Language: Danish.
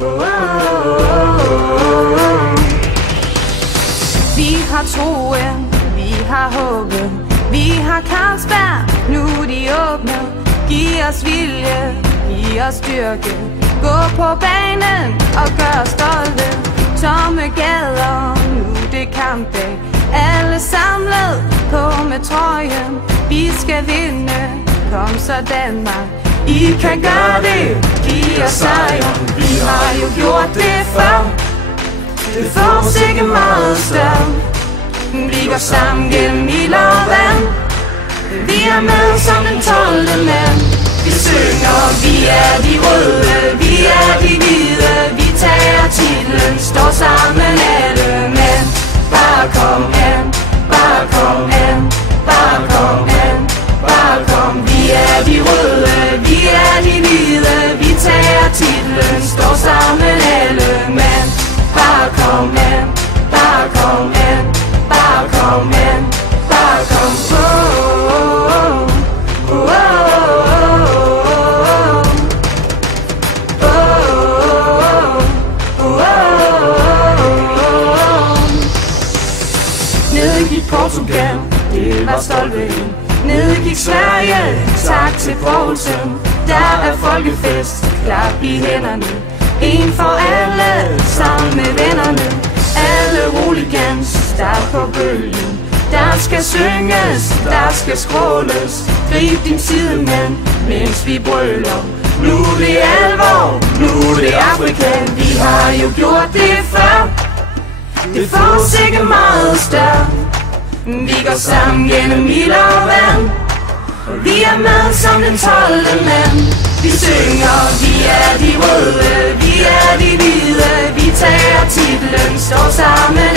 Vi har troen, vi har håbet, vi har Carlsberg, nu de åbne. Giv os vilje, giv os styrke, gå på banen og gør os stolte. Tomme gader, nu det kampdag, alle samlet på med trøjen. Vi skal vinde, kom så Danmark, I kan gøre det, giv os sejr. Vi har jo gjort det før, det får os ikke meget større. Vi går sammen gennem ild og vand, vi er med som den 12. mand. Vi synger, vi er de røde, vi er de hvide, vi tager titlen, står sammen alle mænd. Bare kom an, bare kom an, bare kom an, bare kom. Vi er de røde, vi er de hvide, vi tager titlen, står sammen alle mænd. Bare kom an, bare kom an, bare kom an, bare kom på. Nede gik Portugal, det var stolthed. Nede gik Sverige, tak til Poulsen. Der er folkefest, klap i hænderne. En for alle, sammen med vennerne. Alle hooligans, der er på bølgen. Der skal synges, der skal skråles. Grib din sidemand, mens vi brøler. Nu er det alvor, nu er det Afrika. Vi har jo gjort det før, det får os ikke meget større. Vi går sammen gennem ild og vand, vi er med som den 12. mand. Vi synger, vi er de røde, vi er de hvide, vi tager titlen, står sammen